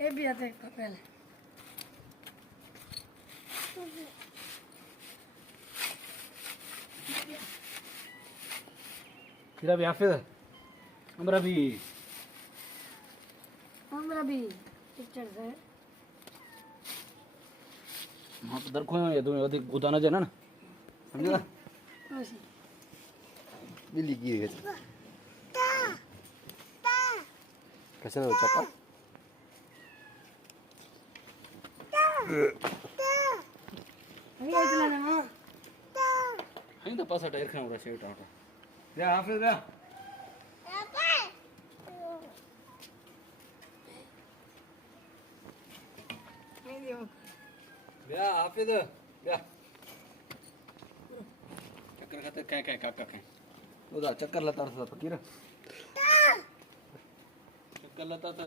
ये भी आते पहले फिर अब यहाँ पे हमरा भी पिक्चर है। हाँ तो दरखो है तुम्हें अधिक उताना चाहिए ना समझा बिल्ली की है कैसे ना चप्पा अरे इतना ना हम तो पासा टायर खाना उड़ा शेट आटा या हाफिज या या हाफिज या चक्कर खाते क्या काका क्या उधर चक्कर लता था फकीर चक्कर लता था